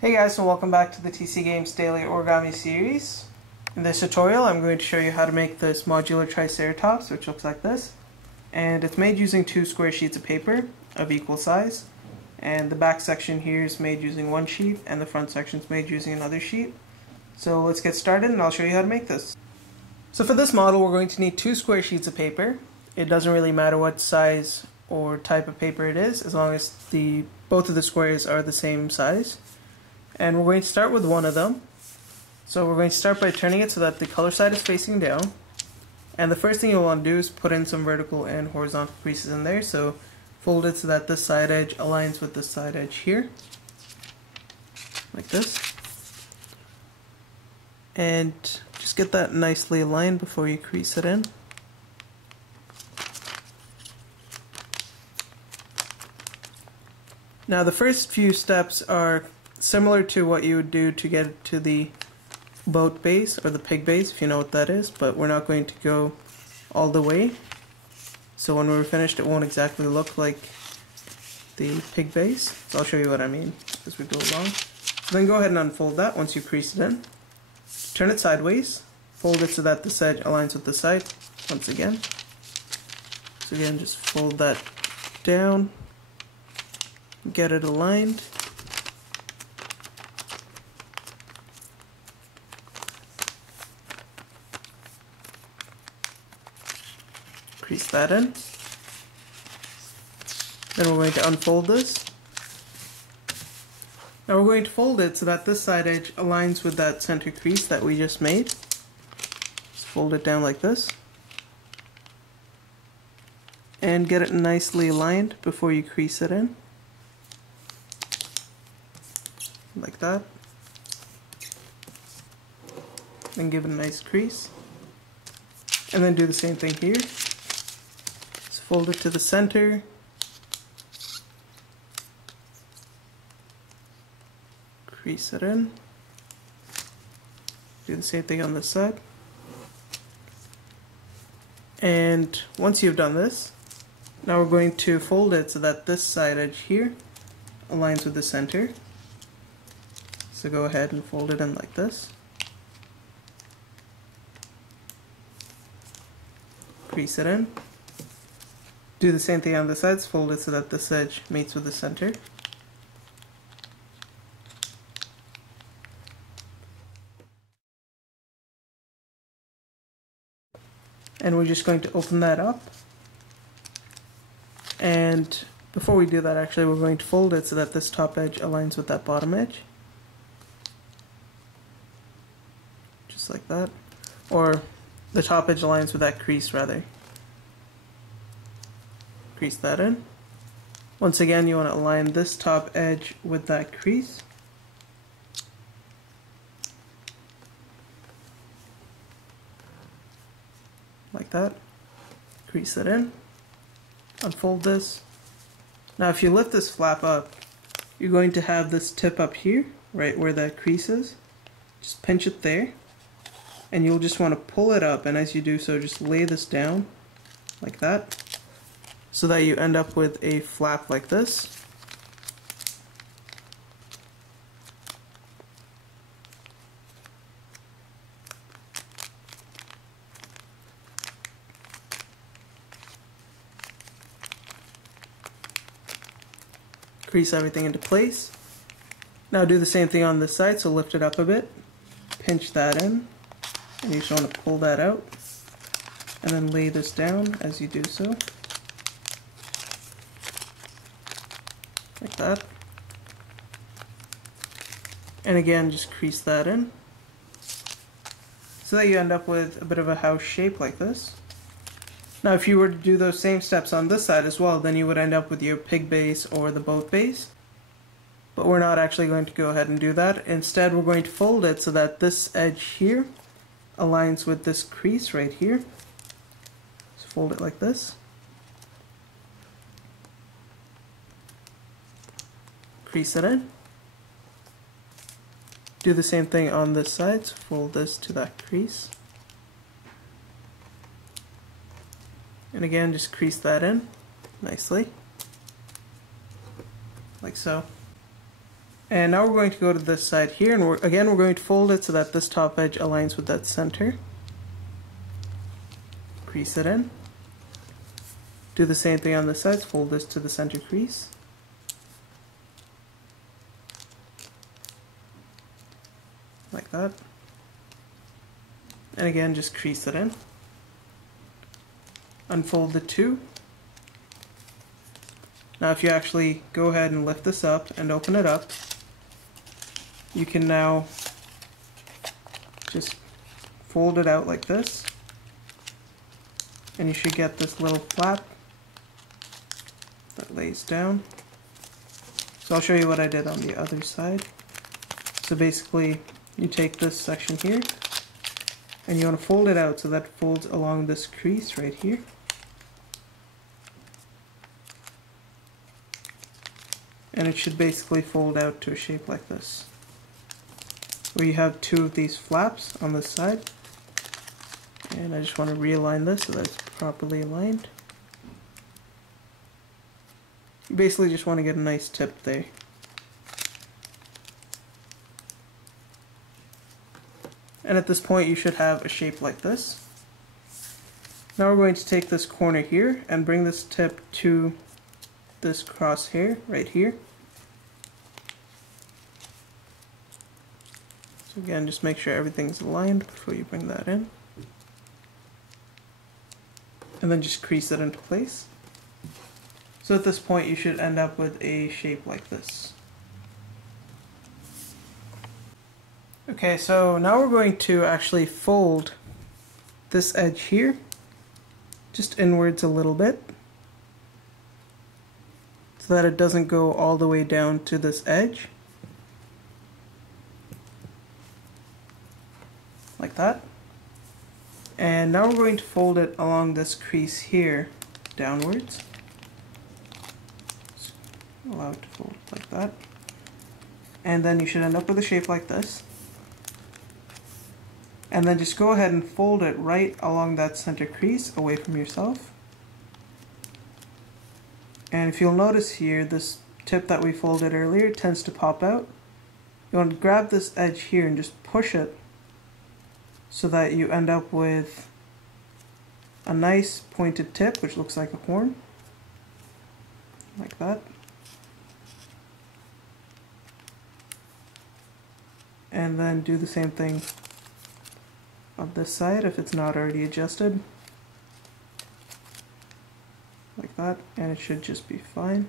Hey guys, and welcome back to the TC Games Daily Origami series. In this tutorial I'm going to show you how to make this modular Triceratops, which looks like this. And it's made using two square sheets of paper of equal size. And the back section here is made using one sheet, and the front section is made using another sheet. So let's get started and I'll show you how to make this. So for this model we're going to need two square sheets of paper. It doesn't really matter what size or type of paper it is, as long as both of the squares are the same size. And we're going to start with one of them. So we're going to start by turning it so that the color side is facing down. And the first thing you'll want to do is put in some vertical and horizontal creases in there. So fold it so that this side edge aligns with this side edge here, like this. And just get that nicely aligned before you crease it in. Now the first few steps are similar to what you would do to get to the boat base or the pig base, if you know what that is, but we're not going to go all the way. So when we're finished it won't exactly look like the pig base. So I'll show you what I mean as we go along. So then go ahead and unfold that once you crease it in. Turn it sideways, fold it so that this edge aligns with the side once again. So again, just fold that down, get it aligned. Crease that in. Then we're going to unfold this. Now we're going to fold it so that this side edge aligns with that center crease that we just made. Just fold it down like this. And get it nicely aligned before you crease it in. Like that. Then give it a nice crease. And then do the same thing here. Fold it to the center, crease it in, do the same thing on this side. And once you've done this, now we're going to fold it so that this side edge here aligns with the center. So go ahead and fold it in like this. Crease it in. Do the same thing on the sides, fold it so that this edge meets with the center. And we're just going to open that up. And before we do that, actually, we're going to fold it so that this top edge aligns with that bottom edge. Just like that. Or the top edge aligns with that crease, rather. Crease that in. Once again, you want to align this top edge with that crease. Like that. Crease it in. Unfold this. Now if you lift this flap up, you're going to have this tip up here, right where that crease is. Just pinch it there. And you'll just want to pull it up, and as you do so, just lay this down like that, so that you end up with a flap like this. Crease everything into place. Now do the same thing on this side, so lift it up a bit, pinch that in, and you just want to pull that out, and then lay this down as you do so. Like that. And again, just crease that in, so that you end up with a bit of a house shape like this. Now if you were to do those same steps on this side as well, then you would end up with your pig base or the boat base. But we're not actually going to go ahead and do that. Instead, we're going to fold it so that this edge here aligns with this crease right here. So fold it like this. Crease it in. Do the same thing on this side, so fold this to that crease. And again, just crease that in nicely, like so. And now we're going to go to this side here, and we're going to fold it so that this top edge aligns with that center. Crease it in. Do the same thing on this side, fold this to the center crease. Like that. And again, just crease it in. Unfold the two. Now if you actually go ahead and lift this up and open it up, you can now just fold it out like this, and you should get this little flap that lays down. So I'll show you what I did on the other side. So basically you take this section here and you want to fold it out so that it folds along this crease right here. And it should basically fold out to a shape like this, where you have two of these flaps on this side. And I just want to realign this so that it's properly aligned. You basically just want to get a nice tip there. And at this point you should have a shape like this. Now we're going to take this corner here and bring this tip to this crosshair right here. So again, just make sure everything's aligned before you bring that in. And then just crease it into place. So at this point you should end up with a shape like this. Okay, so now we're going to actually fold this edge here just inwards a little bit, so that it doesn't go all the way down to this edge. Like that. And now we're going to fold it along this crease here downwards. Just allow it to fold like that. And then you should end up with a shape like this. And then just go ahead and fold it right along that center crease away from yourself. And if you'll notice here, this tip that we folded earlier tends to pop out. You want to grab this edge here and just push it so that you end up with a nice pointed tip which looks like a horn, like that. And then do the same thing on this side if it's not already adjusted, like that, and it should just be fine.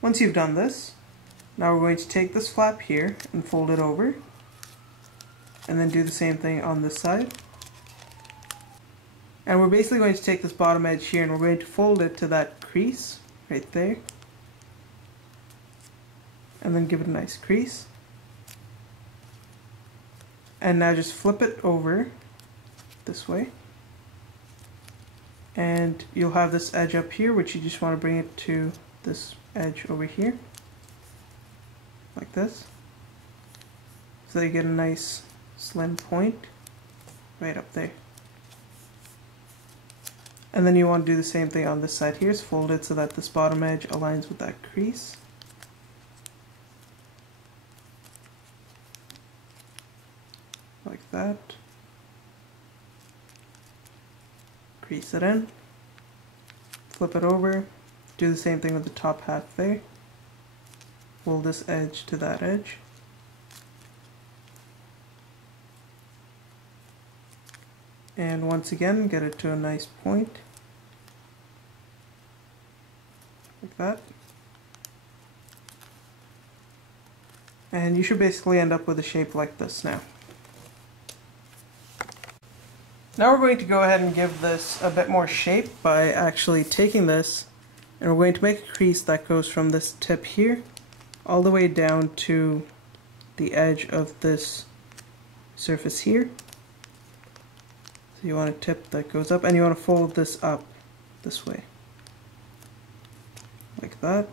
Once you've done this, now we're going to take this flap here and fold it over, and then do the same thing on this side. And we're basically going to take this bottom edge here and we're going to fold it to that crease right there, and then give it a nice crease. And now just flip it over this way, and you'll have this edge up here which you just want to bring it to this edge over here, like this, so that you get a nice slim point right up there. And then you want to do the same thing on this side here, so fold it so that this bottom edge aligns with that crease. Like that. Crease it in. Flip it over. Do the same thing with the top half there. Fold this edge to that edge. And once again, get it to a nice point. Like that. And you should basically end up with a shape like this now. Now we're going to go ahead and give this a bit more shape by actually taking this, and we're going to make a crease that goes from this tip here all the way down to the edge of this surface here. So you want a tip that goes up, and you want to fold this up this way, like that.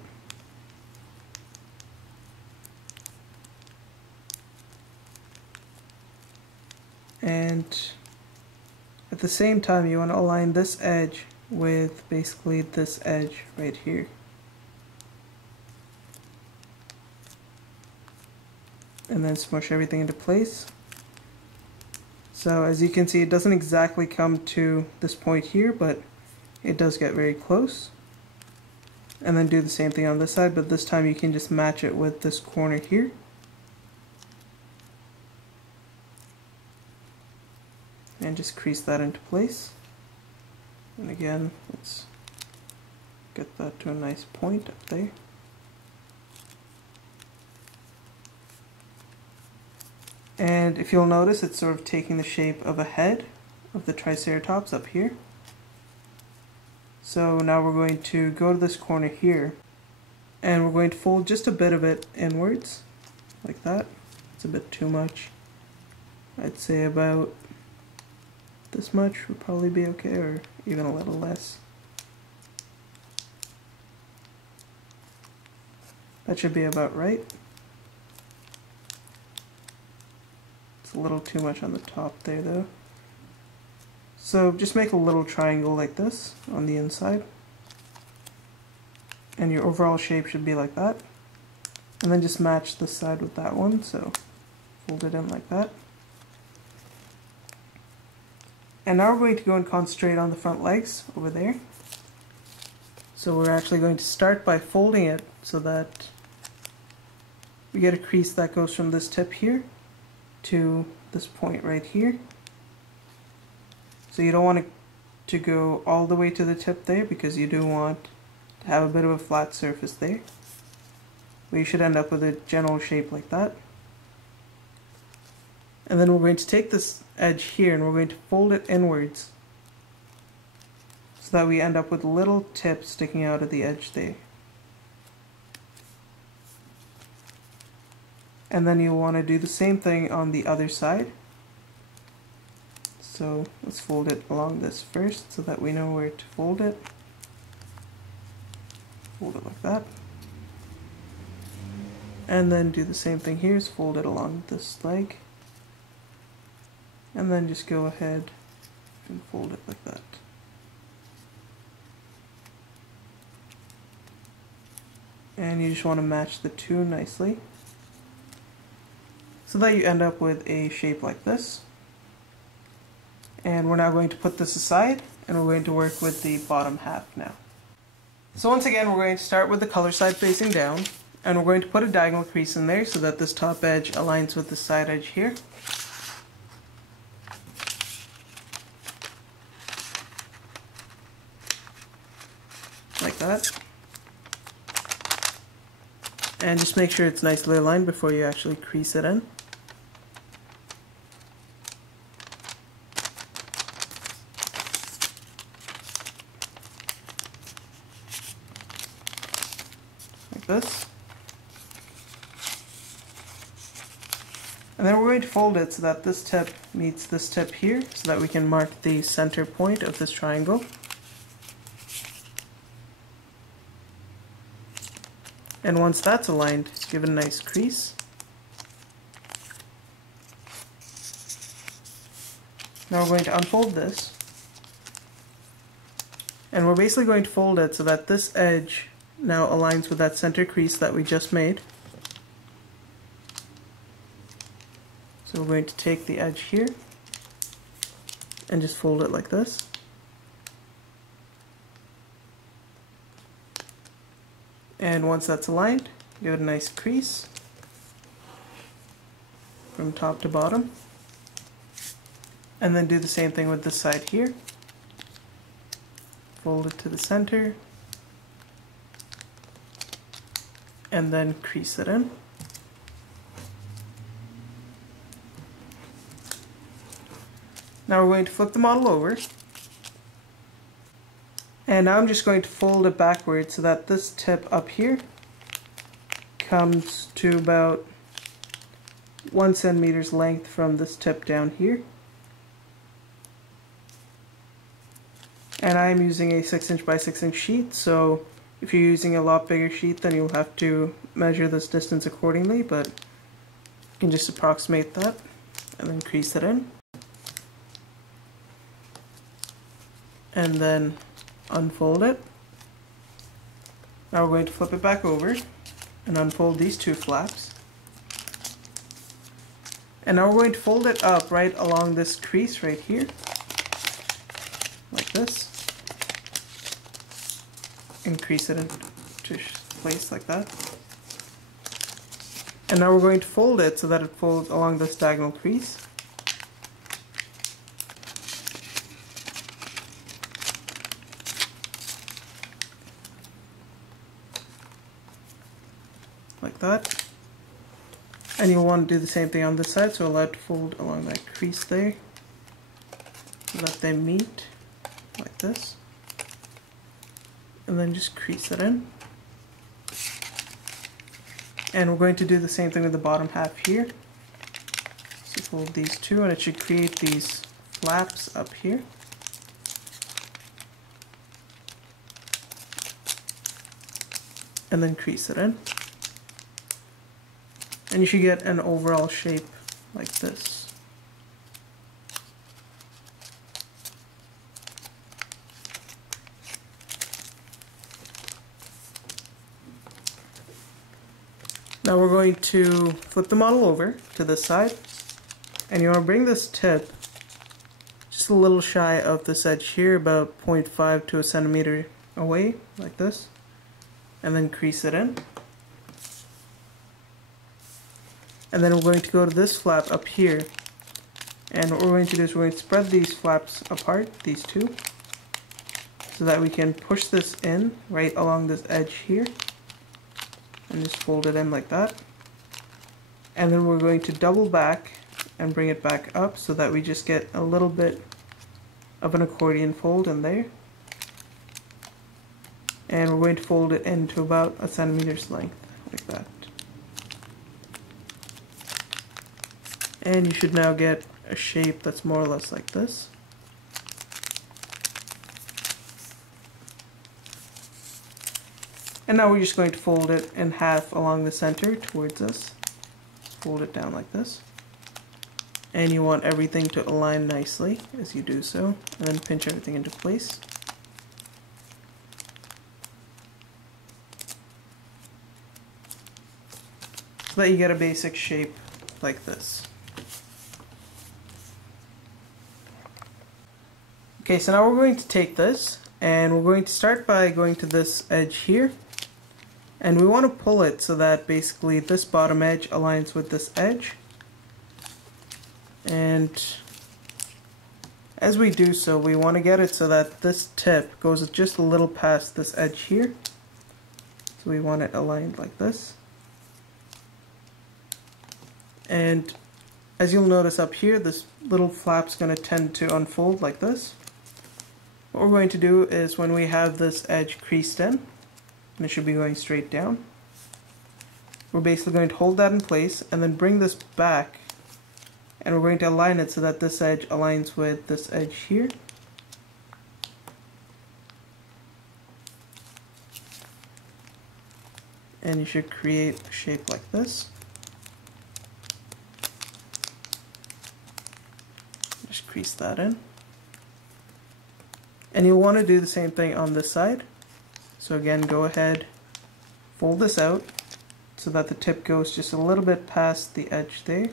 And at the same time you want to align this edge with basically this edge right here. and then smush everything into place. So as you can see, it doesn't exactly come to this point here, but it does get very close. And then do the same thing on this side, but this time you can just match it with this corner here. And just crease that into place. And again, let's get that to a nice point up there. And if you'll notice, it's sort of taking the shape of a head of the Triceratops up here. So now we're going to go to this corner here, and we're going to fold just a bit of it inwards, like that. It's a bit too much. I'd say about this much would probably be okay, or even a little less. That should be about right. It's a little too much on the top there though. So just make a little triangle like this on the inside. And your overall shape should be like that. And then just match this side with that one, so fold it in like that. And now we're going to go and concentrate on the front legs over there. So we're actually going to start by folding it so that we get a crease that goes from this tip here to this point right here. So you don't want it to go all the way to the tip there, because you do want to have a bit of a flat surface there. But you should end up with a general shape like that. And then we're going to take this edge here and we're going to fold it inwards so that we end up with a little tip sticking out of the edge there. And then you'll want to do the same thing on the other side. So let's fold it along this first so that we know where to fold it. Fold it like that. And then do the same thing here, is fold it along this leg. And then just go ahead and fold it like that. And you just want to match the two nicely, so that you end up with a shape like this. And we're now going to put this aside, and we're going to work with the bottom half now. So once again, we're going to start with the color side facing down, and we're going to put a diagonal crease in there so that this top edge aligns with the side edge here. Like that. And just make sure it's nicely aligned before you actually crease it in. Like this. And then we're going to fold it so that this tip meets this tip here, so that we can mark the center point of this triangle. And once that's aligned, give it a nice crease. Now we're going to unfold this. And we're basically going to fold it so that this edge now aligns with that center crease that we just made. So we're going to take the edge here and just fold it like this. And once that's aligned, give it a nice crease from top to bottom. And then do the same thing with this side here. Fold it to the center. And then crease it in. Now we're going to flip the model over. And now I'm just going to fold it backwards so that this tip up here comes to about 1 centimeter's length from this tip down here. And I'm using a 6" by 6" sheet, so if you're using a lot bigger sheet, then you'll have to measure this distance accordingly, but you can just approximate that and then crease it in. And then unfold it. Now we're going to flip it back over and unfold these two flaps. And now we're going to fold it up right along this crease right here, like this, and crease it into place like that. And now we're going to fold it so that it folds along this diagonal crease. Like that. And you'll want to do the same thing on this side, so allow it to fold along that crease there so that they meet like this. And then just crease it in. And we're going to do the same thing with the bottom half here. So fold these two, and it should create these flaps up here. And then crease it in. And you should get an overall shape like this. Now we're going to flip the model over to this side, and you want to bring this tip just a little shy of this edge here, about 0.5 to a centimeter away, like this, and then crease it in. And then we're going to go to this flap up here, and what we're going to do is we're going to spread these flaps apart, these two, so that we can push this in right along this edge here. And just fold it in like that. And then we're going to double back and bring it back up so that we just get a little bit of an accordion fold in there. And we're going to fold it into about a centimeter's length, like that. And you should now get a shape that's more or less like this. And now we're just going to fold it in half along the center towards us. Fold it down like this. And you want everything to align nicely as you do so, and then pinch everything into place. So that you get a basic shape like this. Okay, so now we're going to take this, and we're going to start by going to this edge here. And we want to pull it so that basically this bottom edge aligns with this edge. And as we do so, we want to get it so that this tip goes just a little past this edge here. So we want it aligned like this. And as you'll notice up here, this little flap's going to tend to unfold like this. What we're going to do is when we have this edge creased in, and it should be going straight down, we're basically going to hold that in place and then bring this back, and we're going to align it so that this edge aligns with this edge here. And you should create a shape like this. Just crease that in. And you'll want to do the same thing on this side. So again, go ahead, fold this out so that the tip goes just a little bit past the edge there.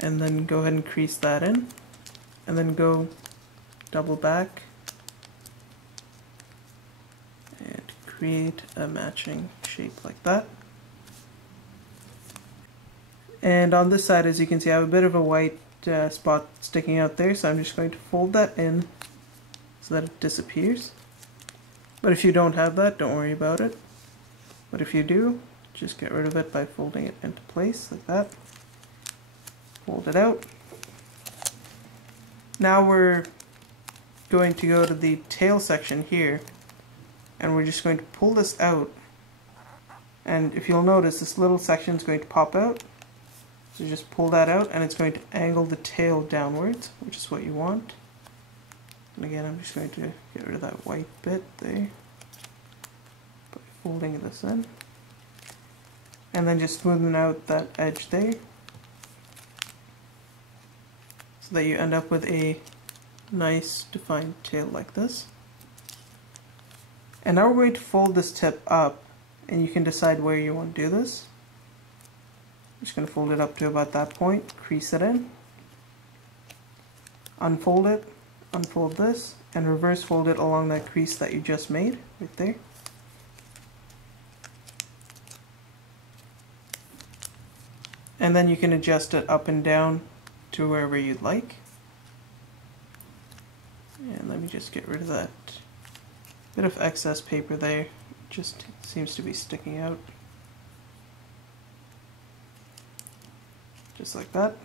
And then go ahead and crease that in. And then go double back and create a matching shape like that. And on this side, as you can see, I have a bit of a white spot sticking out there, so I'm just going to fold that in so that it disappears. But if you don't have that, don't worry about it. But if you do, just get rid of it by folding it into place like that. Fold it out. Now we're going to go to the tail section here, and we're just going to pull this out. And if you'll notice, this little section is going to pop out. So just pull that out, and it's going to angle the tail downwards, which is what you want. And again, I'm just going to get rid of that white bit there by folding this in. And then just smoothing out that edge there so that you end up with a nice defined tail like this. And now we're going to fold this tip up, and you can decide where you want to do this. just going to fold it up to about that point, crease it in, unfold it, unfold this, and reverse fold it along that crease that you just made, right there. And then you can adjust it up and down to wherever you'd like. And let me just get rid of that bit of excess paper there. It just seems to be sticking out. Just like that.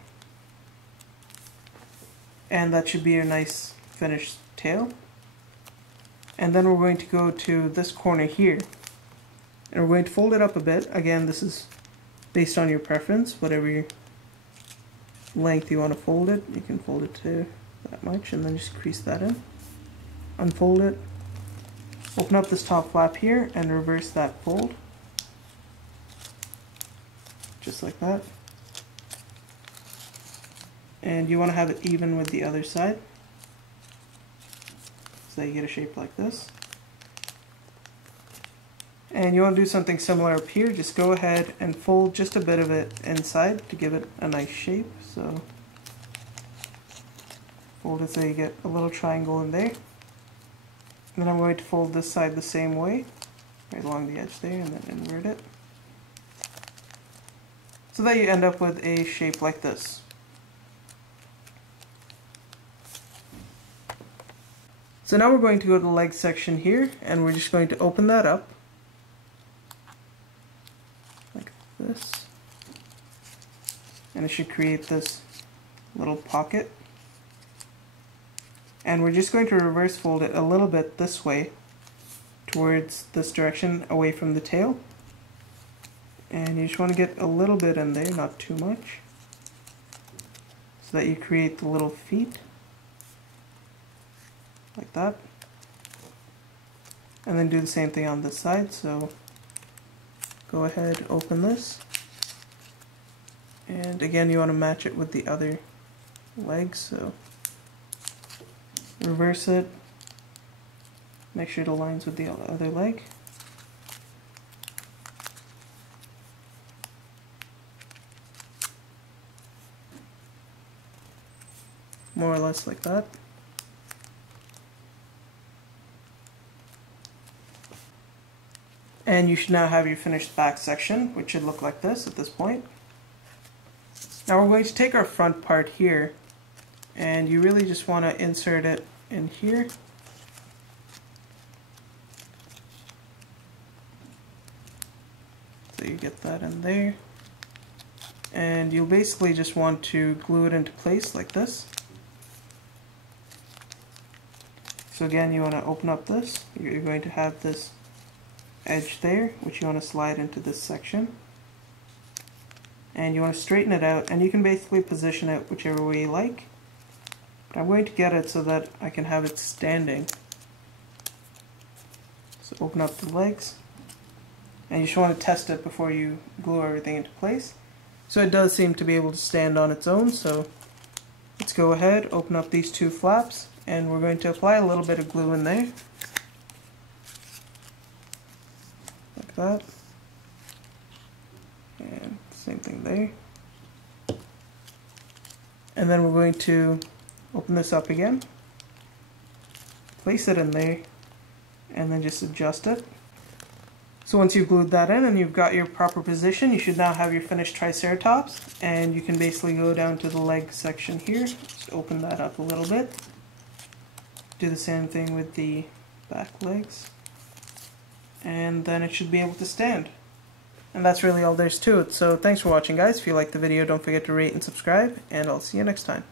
And that should be a nice finished tail. And then we're going to go to this corner here. And we're going to fold it up a bit. Again, this is based on your preference, whatever your length you want to fold it. You can fold it to that much and then just crease that in. Unfold it. Open up this top flap here and reverse that fold. Just like that. And you want to have it even with the other side, so that you get a shape like this. And you want to do something similar up here. Just go ahead and fold just a bit of it inside to give it a nice shape. So fold it so you get a little triangle in there. And then I'm going to fold this side the same way, right along the edge there, and then invert it, so that you end up with a shape like this. So now we're going to go to the leg section here, and we're just going to open that up like this, and it should create this little pocket. And we're just going to reverse fold it a little bit this way towards this direction, away from the tail. And you just want to get a little bit in there, not too much, so that you create the little feet like that. And then do the same thing on this side. So go ahead, open this, and again you want to match it with the other leg, so reverse it, make sure it aligns with the other leg. More or less like that. And you should now have your finished back section, which should look like this at this point. Now we're going to take our front part here, and you really just want to insert it in here. So you get that in there. And you'll basically just want to glue it into place like this. So again, you want to open up this. You're going to have this edge there, which you want to slide into this section. And you want to straighten it out, and you can basically position it whichever way you like. But I'm going to get it so that I can have it standing. So open up the legs, and you should want to test it before you glue everything into place. So it does seem to be able to stand on its own, so let's go ahead, open up these two flaps, and we're going to apply a little bit of glue in there. Like that. And same thing there. And then we're going to open this up again, place it in there, and then just adjust it. So once you've glued that in and you've got your proper position, you should now have your finished Triceratops, and you can basically go down to the leg section here, just open that up a little bit, do the same thing with the back legs, and then it should be able to stand. And that's really all there's to it. So thanks for watching, guys. If you liked the video, don't forget to rate and subscribe, and I'll see you next time.